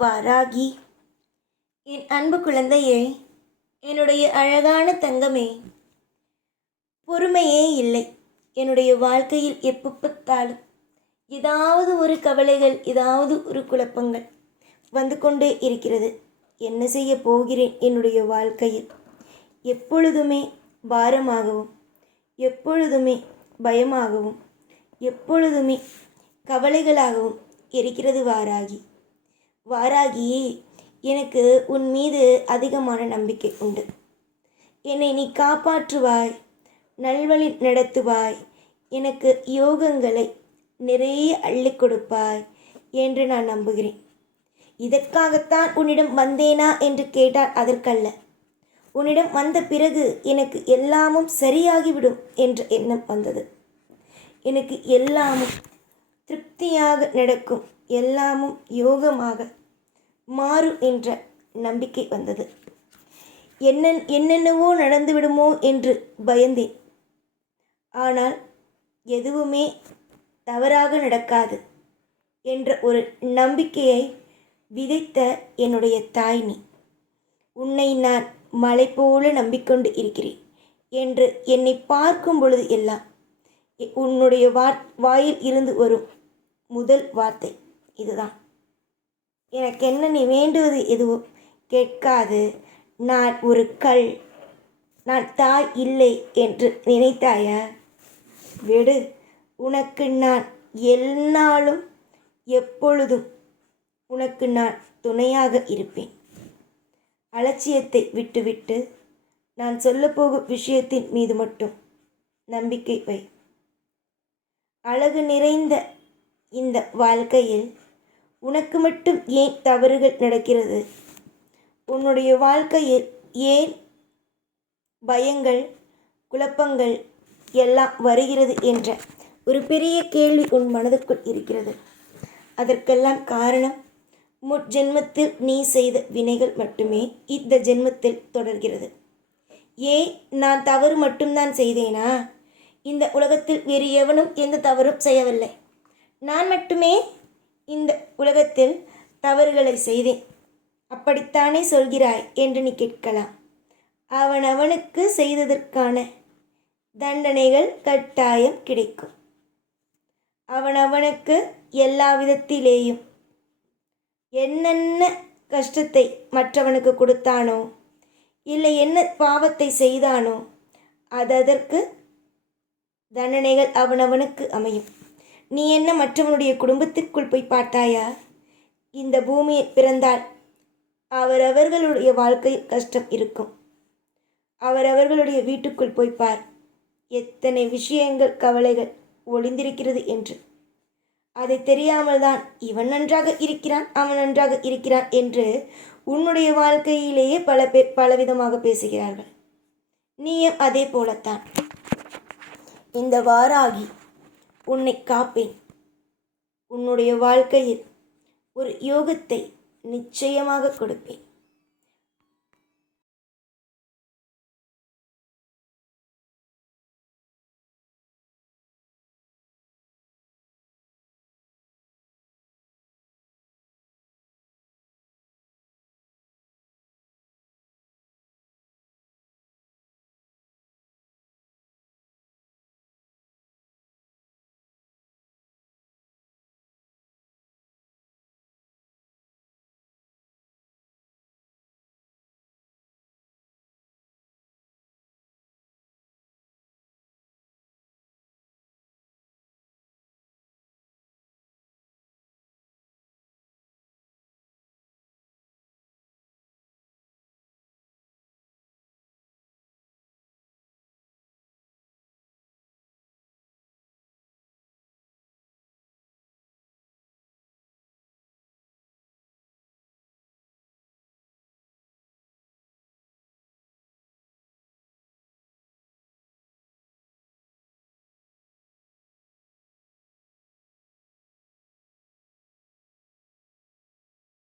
வாராகி, என் அன்பு குழந்தையே, என்னுடைய அழகான தங்கமே, பொறுமையே இல்லை. என்னுடைய வாழ்க்கையில் எப்போ பார்த்தாலும் ஏதாவது ஒரு கவலைகள், ஏதாவது ஒரு குழப்பங்கள் வந்து கொண்டே இருக்கிறது. என்ன செய்ய போகிறேன்? என்னுடைய வாழ்க்கையில் எப்பொழுதுமே பாரமாகவும், எப்பொழுதுமே பயமாகவும், எப்பொழுதுமே கவலைகளாகவும் இருக்கிறது வாராகி. வாராகி, எனக்கு உன் மீது அதிகமான நம்பிக்கை உண்டு. என்னை நீ காப்பாற்றுவாய், நல்வழி நடத்துவாய், எனக்கு யோகங்களை நிறைய அள்ளி கொடுப்பாய் என்று நான் நம்புகிறேன். இதற்காகத்தான் உன்னிடம் வந்தேனா என்று கேட்டால் அதற்கல்ல. உன்னிடம் வந்த பிறகு எனக்கு எல்லாமும் சரியாகிவிடும் என்ற எண்ணம் வந்தது. எனக்கு எல்லாமும் திருப்தியாக நடக்கும், எல்லாமும் யோகமாக மாறும் என்ற நம்பிக்கை வந்தது. என்னென்னவோ நடந்துவிடுமோ என்று பயந்தேன். ஆனால் எதுவுமே தவறாக நடக்காது என்ற ஒரு நம்பிக்கையை விதைத்த என்னுடைய தாய் நீ. உன்னை நான் மலை போல நம்பிக்கொண்டு இருக்கிறேன் என்று என்னை பார்க்கும் பொழுது எல்லாம் உன்னுடைய வாயில் இருந்து வரும் முதல் வார்த்தை இதுதான். எனக்கு என்ன நீ வேண்டுவது எதுவும் கேட்காது, நான் ஒரு கல், நான் தாய் இல்லை என்று நினைத்தாயா? விடு, உனக்கு நான் எந்நாளும் எப்பொழுதும் உனக்கு நான் துணையாக இருப்பேன். அலட்சியத்தை விட்டுவிட்டு நான் சொல்லப்போகும் விஷயத்தின் மீது மட்டும் நம்பிக்கை வை. அழகு நிறைந்த இந்த வாழ்க்கையில் உனக்கு மட்டும் ஏன் தவறுகள் நடக்கிறது? உன்னுடைய வாழ்க்கையில் ஏன் பயங்கள், குழப்பங்கள் எல்லாம் வருகிறது என்ற ஒரு பெரிய கேள்வி உன் மனதுக்குள் இருக்கிறது. அதற்கெல்லாம் காரணம் முற்ஜென்மத்தில் நீ செய்த வினைகள் மட்டுமே இந்த ஜென்மத்தில் தொடர்கிறது. ஏன் நான் தவறு மட்டும்தான் செய்தேனா? இந்த உலகத்தில் வேறு எவனும் எந்த தவறும் செய்யவில்லை. நான் மட்டுமே இந்த உலகத்தில் தவறுகளை செய்தேன். அப்படித்தானே சொல்கிறாய் என்று நீ கேட்கலாம். அவனவனுக்கு செய்ததற்கான தண்டனைகள் கட்டாயம் கிடைக்கும். அவனவனுக்கு எல்லா விதத்திலேயும் என்னென்ன கஷ்டத்தை மற்றவனுக்கு கொடுத்தானோ, இல்லை என்ன பாவத்தை செய்தானோ, அதற்கு தண்டனைகள் அவனவனுக்கு அமையும். நீ என்ன மற்றவனுடைய குடும்பத்திற்குள் போய் பார்த்தாயா? இந்த பூமியில் பிறந்தால் அவரவர்களுடைய வாழ்க்கையில் கஷ்டம் இருக்கும். அவரவர்களுடைய வீட்டுக்குள் போய் பார், எத்தனை விஷயங்கள், கவலைகள் ஒளிந்திருக்கிறது என்று. அதை தெரியாமல் தான் இவன் நன்றாக இருக்கிறான், அவன் நன்றாக இருக்கிறான் என்று உன்னுடைய வாழ்க்கையிலேயே பல பேர் பலவிதமாக பேசுகிறார்கள். நீயும் அதே போலத்தான். இந்த வாராகி உன்னை காப்பேன். உன்னுடைய வாழ்க்கையில் ஒரு யோகத்தை நிச்சயமாக கொடுப்பேன்.